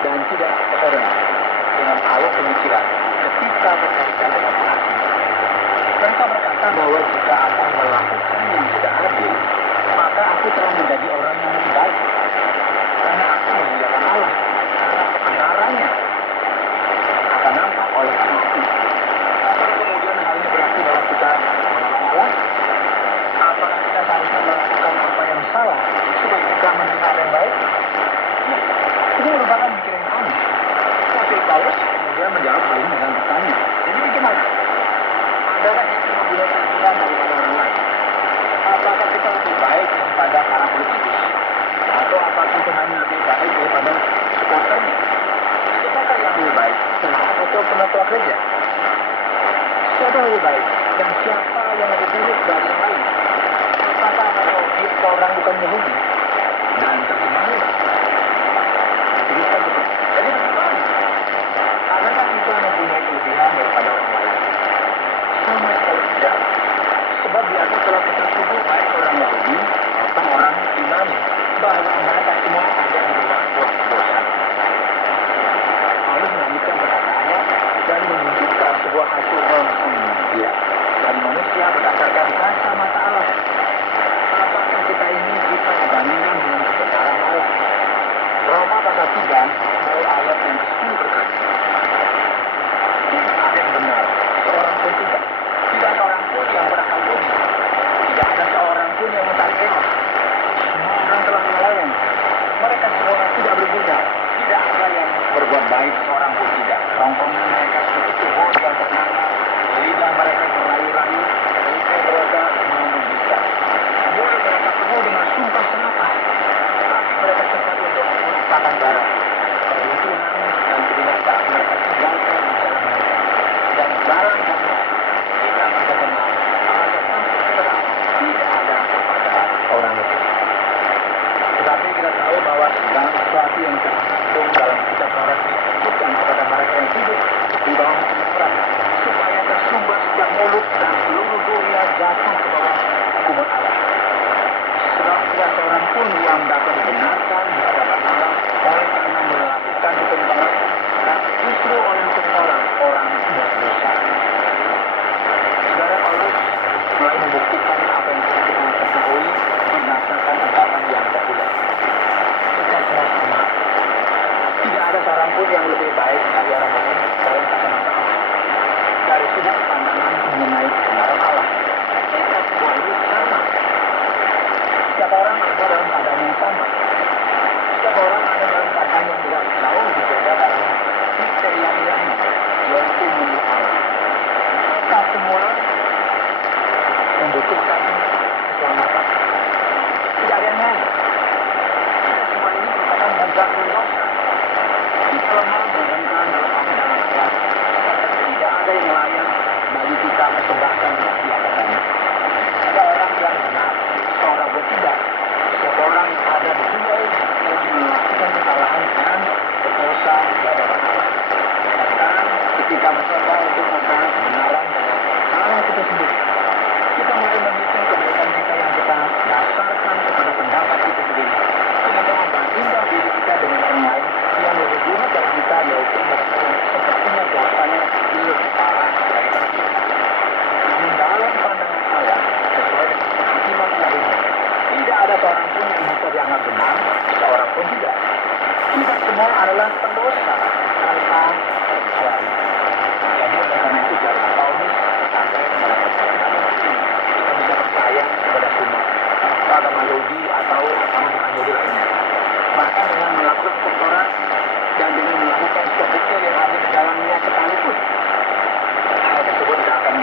dan tidak toleran dengan alur pemikiran ketika berkaitan dengan penghakiman. Mereka berkata bahwa jika aku melakukan yang tidak adil, maka aku telah menjadi orang yang lebih baik. Karena aku memuliakan Allah, karena kebenarannya akan nampak oleh aku. Apakah kemudian hal ini berarti bahwa kita menolak Allah? Apakah kita seharusnya melakukan apa yang salah supaya kita menerima apa yang baik? Ya, ini merupakan pikiran aneh. Tapi Paulus kemudian menjawab hal ini dengan bertanya. Jadi bagaimana? Adakah itu menggunakan kita daripada orang lain? Apakah kita lebih baik daripada para politikus? Atau apakah Tuhan lebih baik daripada supporternya? Siapakah yang lebih baik? Jemaat atau penatua gereja? Siapa yang lebih baik? Dan siapa yang lebih buruk dari yang lain? Apakah analogi seorang bukan Yahudi? Dan terjemahnya dituliskan betul. Jadi bagaimana? Adakah kita mempunyai kelebihan daripada orang lain? Sama sekali tidak. Sebab di atas telah kita tuduh baik orang Yahudi maupun orang Yunani bahwa mereka semua ada di bawah dosa. Paulus melanjutkan perkataannya dan menunjukkan sebuah hasil manusia dari manusia berdasarkan kacamata Allah. Apakah kita ini bisa dibandingkan dengan kebenaran Allah? Roma pasal 3 mulai ayat yang ke-10 berkata, tidak ada yang benar, seorang pun tidak. Tidak seorang pun yang berakal budi. Tidak ada seorang pun yang mencari elok. Semua orang telah menyeleweng. Mereka semua tidak berguna. Tidak ada yang berbuat baik, seorang pun tidak. Rongkongan mereka seperti kebun yang ternanam. Lidah mereka merayu-rayu. Mereka mau memberikan. Mulut mereka penuh dengan sumpah serapah. Tapi mereka cepat untuk melupakan barang. Permusuhan dan kebinasaan mereka tinggalkan di jalan mereka. Dan barang mereka tidak mereka kenal. Ada sampai kepada tidak ada kepada orang itu. Tetapi kita tahu bahwa segala sesuatu yang terkandung dalam kitab Taurat disebutkan kepada mereka yang hidup di bawah hukum Taurat, supaya tersumbat setiap mulut dan seluruh dunia jatuh ke bawah hukuman Allah. Sebab tidak seorang pun yang dapat dibenarkan di hadapan Allah oleh karena melakukan hukum Taurat, tapi justru oleh hukum Taurat orang berdosa. Saudara Paulus mulai membuktikan apa yang kita ketahui berdasarkan ungkapan yang populer. Kita semua sama. Tidak ada seorang pun yang lebih baik dari orang lain dalam kacamata Allah. Dari sudut pandangan mengenai kebenaran Allah, kita semua ini sama. Setiap orang ada dalam keadaan yang sama. Setiap orang ada dalam keadaan yang tidak jauh berbeda dari kriteria ilahi, yaitu menurut Allah. Kita semua membutuhkan keselamatan. Tidak ada yang lain. Kita semua ini merupakan budak berdosa. Kita lemah bergantung dalam amal keras. Tidak ada yang layak bagi kita persembahkan di hadapannya. Ada orang yang benar, seorang pun tidak. Setiap orang ada di dunia ini yang melakukan kesalahan dan berdosa di hadapan Allah. Dan ketika mencoba untuk memperoleh kebenaran dengan cara kita sendiri, kita mulai menghitung kebaikan kita yang kita dasarkan kepada pendapat kita sendiri. Kita membandingkan diri kita dengan orang lain yang lebih buruk dari kita, yaitu mereka yang sepertinya dosanya lebih parah daripada kita. Namun dalam pandangan Allah, sesuai dengan kehakiman ilahnya, tidak ada seorang pun yang bisa dianggap benar, seorang pun tidak. Kita semua adalah pendosa tanpa kecuali. Jadi oleh karena itu dari Paulus sampai kepada perkataan ini, kita bisa percaya kepada semua agama Yahudi atau agama bukan Yahudi lainnya. Bahkan dengan melakukan Taurat dan dengan melakukan setiap yang ada di dalamnya sekalipun, hal tersebut tidak akan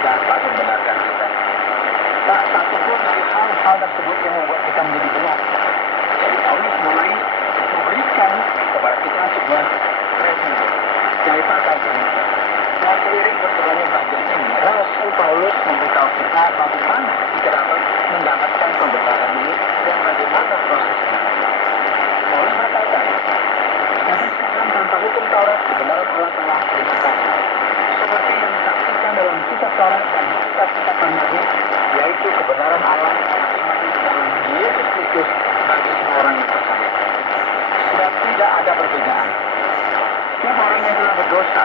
dapat membenarkan kita. Tak satu pun dari hal tersebut yang membuat kita menjadi benar. Jadi Paulus mulai memberikan kepada kita sebuah resume dari pasal ini. Dan seiring berjalannya bagian ini, Rasul Paulus memberitahu kita bagaimana kita dapat mendapatkan pembenaran ini dan bagaimana prosesnya. Paulus berkata, tapi sekarang tanpa hukum Taurat, kebenaran Allah telah dinyatakan. Seperti yang disaksikan dalam kitab Taurat dan kitab-kitab Nabi, yaitu kebenaran Allah masing-masing dalam Yesus Kristus bagi semua orang yang percaya. Sudah tidak ada perbedaan. dosa.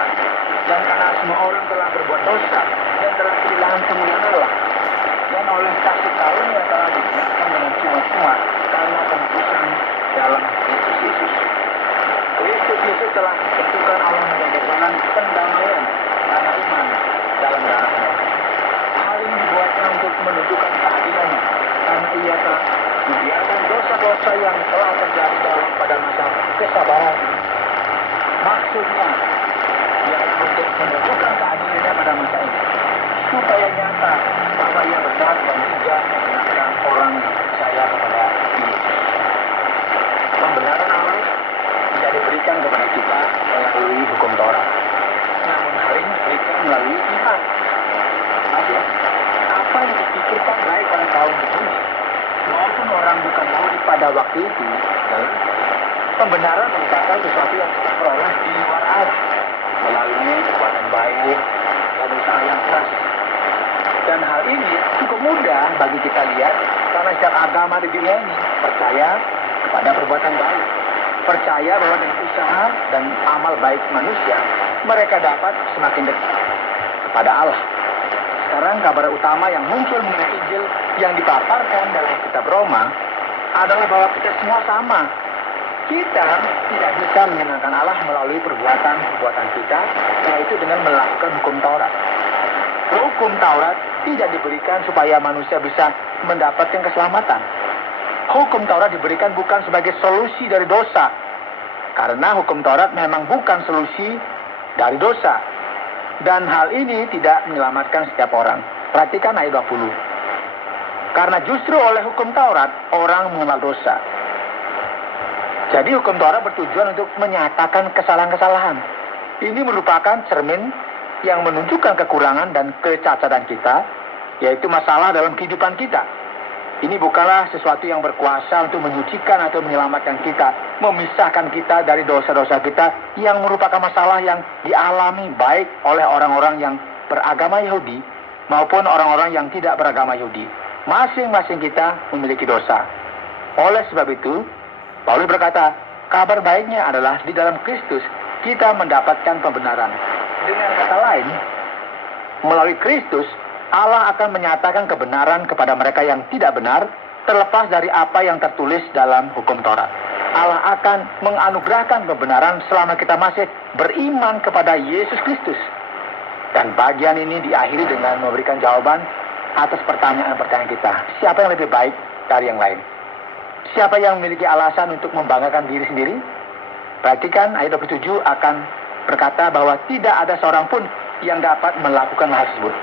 Dan karena semua orang telah berbuat dosa dan telah kehilangan kemuliaan Allah. Dan oleh kasih karunia telah diberikan dengan cuma-cuma karena penebusan dalam Kristus Yesus. Kristus Yesus telah ditentukan Allah menjadi jalan pendamaian karena iman dalam darahnya. Hal ini dibuatnya untuk menunjukkan keadilannya karena ia telah membiarkan dosa-dosa yang telah terjadi dalam pada masa kesabaran. Maksudnya ialah untuk menunjukkan keadilannya pada masa ini, supaya nyata bahwa ia benar dan juga membenarkan orang yang percaya kepada Yesus. Pembenaran Allah tidak diberikan kepada kita melalui hukum Taurat, namun hal ini diberikan melalui iman. Maksudnya, apa yang dipikirkan baik pada kaum Yahudi maupun orang bukan Yahudi pada waktu itu, pembenaran merupakan sesuatu yang kita peroleh di luar Allah melalui perbuatan baik dan usaha yang keras. Dan hal ini cukup mudah bagi kita lihat karena setiap agama di dunia ini percaya kepada perbuatan baik, percaya bahwa dengan usaha dan amal baik manusia mereka dapat semakin dekat kepada Allah. Sekarang kabar utama yang muncul mengenai Injil yang dipaparkan dalam kitab Roma adalah bahwa kita semua sama. Kita tidak bisa menyenangkan Allah melalui perbuatan kita, yaitu dengan melakukan hukum Taurat. Hukum Taurat tidak diberikan supaya manusia bisa mendapatkan keselamatan. Hukum Taurat diberikan bukan sebagai solusi dari dosa, karena hukum Taurat memang bukan solusi dari dosa. Dan hal ini tidak menyelamatkan setiap orang. Perhatikan ayat 20. Karena justru oleh hukum Taurat, orang mengenal dosa. Jadi hukum Taurat bertujuan untuk menyatakan kesalahan-kesalahan. Ini merupakan cermin yang menunjukkan kekurangan dan kecacatan kita, yaitu masalah dalam kehidupan kita. Ini bukanlah sesuatu yang berkuasa untuk menyucikan atau menyelamatkan kita, memisahkan kita dari dosa-dosa kita yang merupakan masalah yang dialami baik oleh orang-orang yang beragama Yahudi maupun orang-orang yang tidak beragama Yahudi. Masing-masing kita memiliki dosa. Oleh sebab itu, Paulus berkata, kabar baiknya adalah di dalam Kristus kita mendapatkan pembenaran. Dengan kata lain, melalui Kristus, Allah akan menyatakan kebenaran kepada mereka yang tidak benar, terlepas dari apa yang tertulis dalam hukum Taurat. Allah akan menganugerahkan kebenaran selama kita masih beriman kepada Yesus Kristus. Dan bagian ini diakhiri dengan memberikan jawaban atas pertanyaan-pertanyaan kita. Siapa yang lebih baik dari yang lain? Siapa yang memiliki alasan untuk membanggakan diri sendiri? Perhatikan ayat 27 akan berkata bahwa tidak ada seorang pun yang dapat melakukan hal tersebut.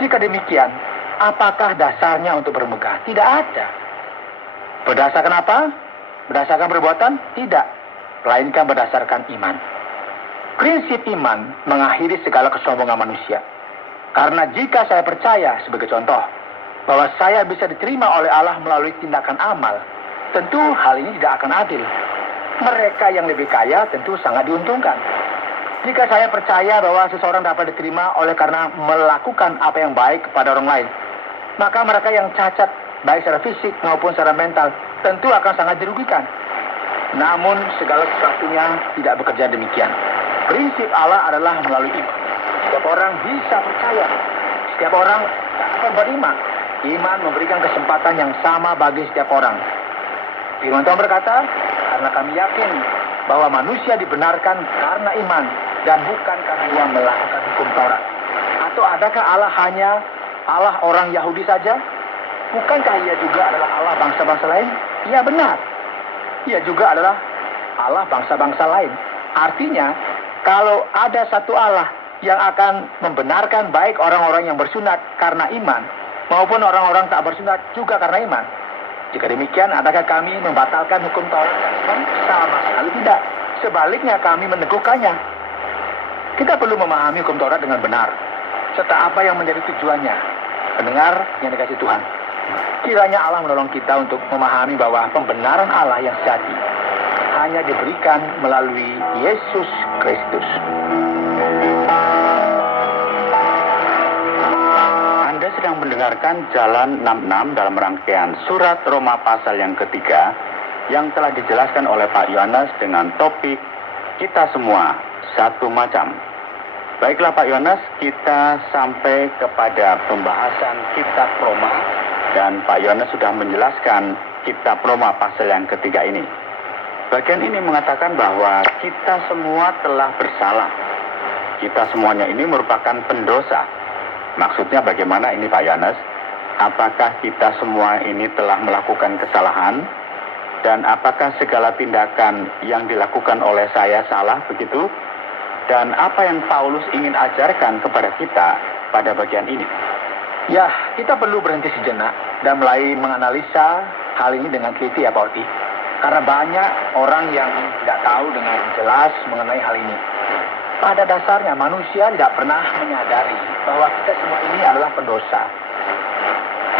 Jika demikian, apakah dasarnya untuk bermegah? Tidak ada. Berdasarkan apa? Berdasarkan perbuatan? Tidak. Melainkan berdasarkan iman. Prinsip iman mengakhiri segala kesombongan manusia. Karena jika saya percaya, sebagai contoh, bahwa saya bisa diterima oleh Allah melalui tindakan amal, tentu hal ini tidak akan adil. Mereka yang lebih kaya tentu sangat diuntungkan. Jika saya percaya bahwa seseorang dapat diterima oleh karena melakukan apa yang baik kepada orang lain, maka mereka yang cacat, baik secara fisik maupun secara mental, tentu akan sangat dirugikan. Namun segala sesuatunya tidak bekerja demikian. Prinsip Allah adalah melalui iman. Setiap orang bisa percaya. Setiap orang dapat beriman. Iman memberikan kesempatan yang sama bagi setiap orang. Firman Tuhan berkata, karena kami yakin bahwa manusia dibenarkan karena iman dan bukan karena ia melakukan hukum Taurat. Atau adakah Allah hanya Allah orang Yahudi saja? Bukankah ia juga adalah Allah bangsa-bangsa lain? Iya benar. Ia juga adalah Allah bangsa-bangsa lain. Artinya, kalau ada satu Allah yang akan membenarkan baik orang-orang yang bersunat karena iman, maupun orang-orang tak bersunat juga karena iman. Jika demikian, adakah kami membatalkan hukum Taurat? Sama sekali tidak. Sebaliknya kami meneguhkannya. Kita perlu memahami hukum Taurat dengan benar, serta apa yang menjadi tujuannya. Pendengar yang dikasihi Tuhan, kiranya Allah menolong kita untuk memahami bahwa pembenaran Allah yang sejati hanya diberikan melalui Yesus Kristus. Anda sedang mendengarkan Jalan 66 dalam rangkaian Surat Roma pasal yang ketiga yang telah dijelaskan oleh Pak Yohanes dengan topik kita semua satu macam. Baiklah Pak Yohanes, kita sampai kepada pembahasan kitab Roma dan Pak Yohanes sudah menjelaskan kitab Roma pasal yang ketiga ini. Bagian ini mengatakan bahwa kita semua telah bersalah. Kita semuanya ini merupakan pendosa. Maksudnya bagaimana ini Pak Yohanes? Apakah kita semua ini telah melakukan kesalahan? Dan apakah segala tindakan yang dilakukan oleh saya salah begitu? Dan apa yang Paulus ingin ajarkan kepada kita pada bagian ini? Ya, kita perlu berhenti sejenak dan mulai menganalisa hal ini dengan teliti ya Pak Oti. Karena banyak orang yang tidak tahu dengan jelas mengenai hal ini. Pada dasarnya manusia tidak pernah menyadari bahwa kita semua ini adalah pendosa.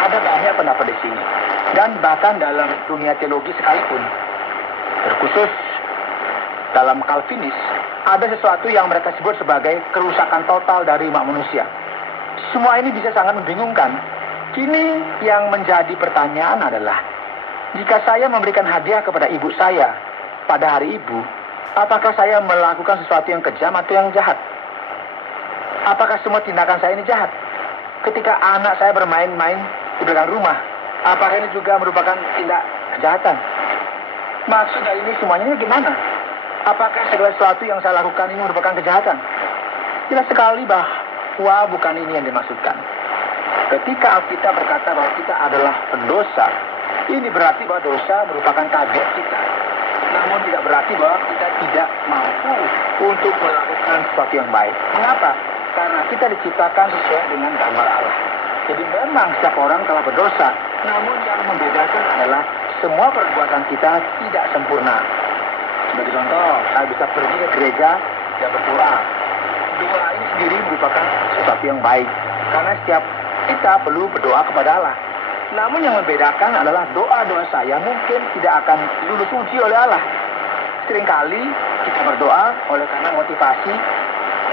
Ada banyak pendapat di sini. Dan bahkan dalam dunia teologi sekalipun, terkhusus dalam Calvinis, ada sesuatu yang mereka sebut sebagai kerusakan total dari umat manusia. Semua ini bisa sangat membingungkan. Kini yang menjadi pertanyaan adalah, jika saya memberikan hadiah kepada ibu saya pada hari ibu, apakah saya melakukan sesuatu yang kejam atau yang jahat? Apakah semua tindakan saya ini jahat? Ketika anak saya bermain-main di belakang rumah, apakah ini juga merupakan tindak kejahatan? Maksud dari ini semuanya gimana? Apakah segala sesuatu yang saya lakukan ini merupakan kejahatan? Jelas sekali bahwa bukan ini yang dimaksudkan. Ketika Alkitab berkata bahwa kita adalah pendosa, ini berarti bahwa dosa merupakan tabiat kita. Namun tidak berarti bahwa kita tidak mampu untuk melakukan sesuatu yang baik. Mengapa? Karena kita diciptakan sesuai dengan gambar Allah. Jadi memang setiap orang telah berdosa. Namun yang membedakan adalah semua perbuatan kita tidak sempurna. Sebagai contoh, saya bisa pergi ke gereja dan berdoa. Doa ini sendiri merupakan sesuatu yang baik. Karena setiap kita perlu berdoa kepada Allah. Namun yang membedakan adalah doa-doa saya mungkin tidak akan lulus uji oleh Allah. Seringkali kita berdoa oleh karena motivasi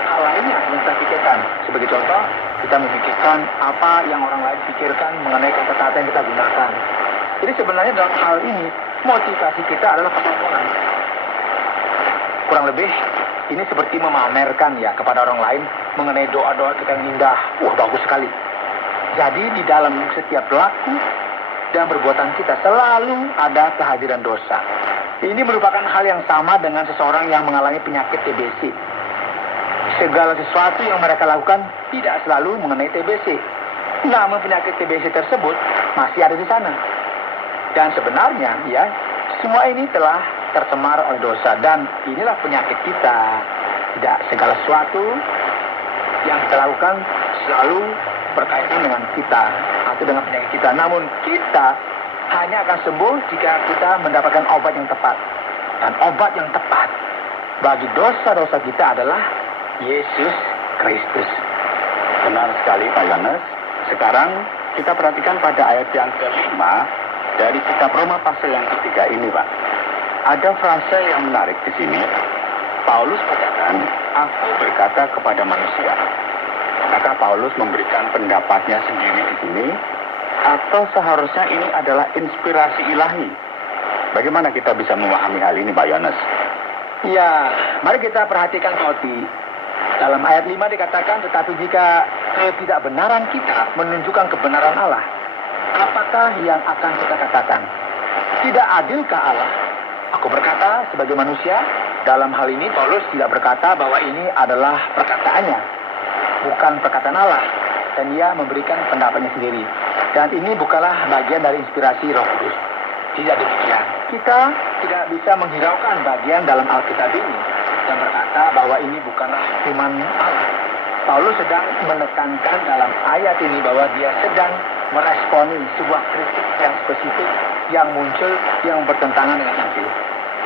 hal lainnya yang kita pikirkan. Sebagai contoh, kita memikirkan apa yang orang lain pikirkan mengenai kata-kata yang kita gunakan. Jadi sebenarnya dalam hal ini, motivasi kita adalah kesombongan. Kurang lebih, ini seperti memamerkan ya kepada orang lain mengenai doa-doa kita yang indah. Wah, bagus sekali. Jadi di dalam setiap laku dan perbuatan kita selalu ada kehadiran dosa. Ini merupakan hal yang sama dengan seseorang yang mengalami penyakit TBC. Segala sesuatu yang mereka lakukan tidak selalu mengenai TBC. Namun penyakit TBC tersebut masih ada di sana. Dan sebenarnya ya, semua ini telah tercemar oleh dosa. Dan inilah penyakit kita. Tidak segala sesuatu yang kita lakukan selalu berkaitan dengan kita atau dengan penyakit kita. Namun kita hanya akan sembuh jika kita mendapatkan obat yang tepat. Dan obat yang tepat bagi dosa-dosa kita adalah Yesus Kristus. Benar sekali Pak Yohanes. Sekarang kita perhatikan pada ayat yang kelima dari kitab Roma pasal yang ketiga ini Pak. Ada frase yang menarik di sini. Paulus katakan, aku berkata kepada manusia. Apakah Paulus memberikan pendapatnya sendiri di sini? Atau seharusnya ini adalah inspirasi ilahi? Bagaimana kita bisa memahami hal ini Pak Yohanes? Ya, mari kita perhatikan Pak Oti. Dalam ayat 5 dikatakan, tetapi jika ketidakbenaran kita menunjukkan kebenaran Allah, apakah yang akan kita katakan? Tidak adilkah Allah? Aku berkata sebagai manusia, dalam hal ini Paulus tidak berkata bahwa ini adalah perkataannya, bukan perkataan Allah, dan ia memberikan pendapatnya sendiri. Dan ini bukanlah bagian dari inspirasi Roh Kudus. Tidak demikian. Kita tidak bisa menghiraukan bagian dalam Alkitab ini dan berkata bahwa ini bukanlah firman Allah. Paulus sedang menekankan dalam ayat ini bahwa dia sedang meresponi sebuah kritik yang spesifik yang muncul yang bertentangan dengan Injil.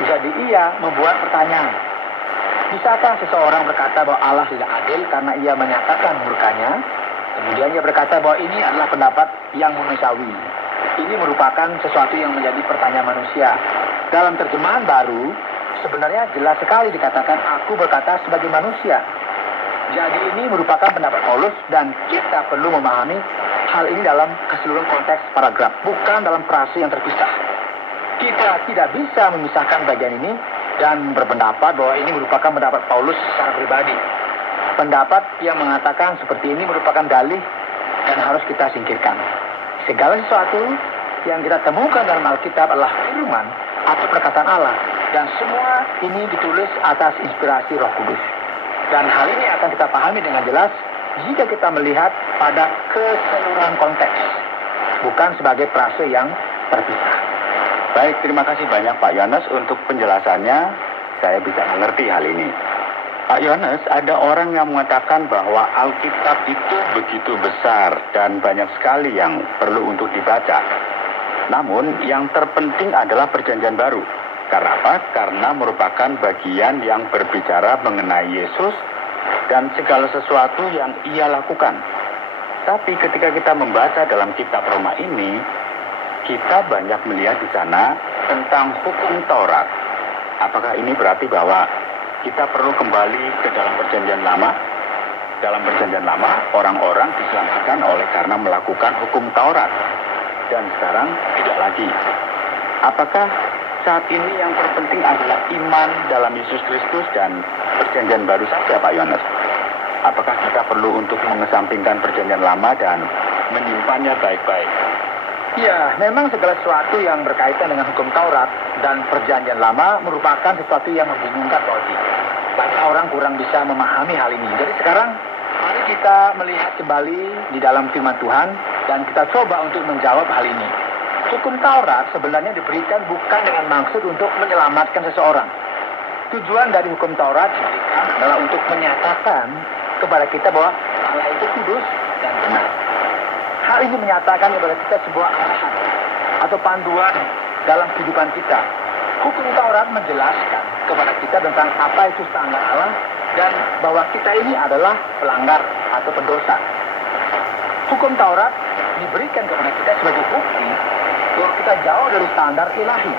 Jadi ia membuat pertanyaan. Bisakah seseorang berkata bahwa Allah tidak adil karena ia menyatakan murkanya? Kemudian ia berkata bahwa ini adalah pendapat yang manusiawi. Ini merupakan sesuatu yang menjadi pertanyaan manusia. Dalam terjemahan baru, sebenarnya jelas sekali dikatakan aku berkata sebagai manusia. Jadi ini merupakan pendapat Paulus dan kita perlu memahami hal ini dalam keseluruhan konteks paragraf, bukan dalam frase yang terpisah. Kita tidak bisa memisahkan bagian ini dan berpendapat bahwa ini merupakan pendapat Paulus secara pribadi. Pendapat yang mengatakan seperti ini merupakan dalih dan harus kita singkirkan. Segala sesuatu yang kita temukan dalam Alkitab adalah firman atau perkataan Allah, dan semua ini ditulis atas inspirasi Roh Kudus. Dan hal ini akan kita pahami dengan jelas jika kita melihat pada keseluruhan konteks, bukan sebagai frase yang terpisah. Baik, terima kasih banyak Pak Yohanes untuk penjelasannya. Saya bisa mengerti hal ini. Pak Yohanes, ada orang yang mengatakan bahwa Alkitab itu begitu besar dan banyak sekali yang perlu untuk dibaca. Namun, yang terpenting adalah Perjanjian Baru. Karena apa? Karena merupakan bagian yang berbicara mengenai Yesus dan segala sesuatu yang ia lakukan. Tapi ketika kita membaca dalam kitab Roma ini, kita banyak melihat di sana tentang hukum Taurat. Apakah ini berarti bahwa kita perlu kembali ke dalam Perjanjian Lama? Dalam Perjanjian Lama, orang-orang diselamatkan oleh karena melakukan hukum Taurat. Dan sekarang tidak lagi. Apakah saat ini yang terpenting adalah iman dalam Yesus Kristus dan Perjanjian Baru saja, Pak Yohanes? Apakah kita perlu untuk mengesampingkan Perjanjian Lama dan menyimpannya baik-baik? Ya, memang segala sesuatu yang berkaitan dengan hukum Taurat dan Perjanjian Lama merupakan sesuatu yang membingungkan Paulus. Banyak orang kurang bisa memahami hal ini. Jadi sekarang mari kita melihat kembali di dalam firman Tuhan dan kita coba untuk menjawab hal ini. Hukum Taurat sebenarnya diberikan bukan dengan maksud untuk menyelamatkan seseorang. Tujuan dari hukum Taurat diberikan adalah untuk menyatakan kepada kita bahwa Allah itu kudus dan benar. Hal ini menyatakan kepada kita sebuah arahan atau panduan dalam kehidupan kita. Hukum Taurat menjelaskan kepada kita tentang apa itu standar Allah dan bahwa kita ini adalah pelanggar atau pendosa. Hukum Taurat diberikan kepada kita sebagai bukti bahwa kita jauh dari standar ilahi.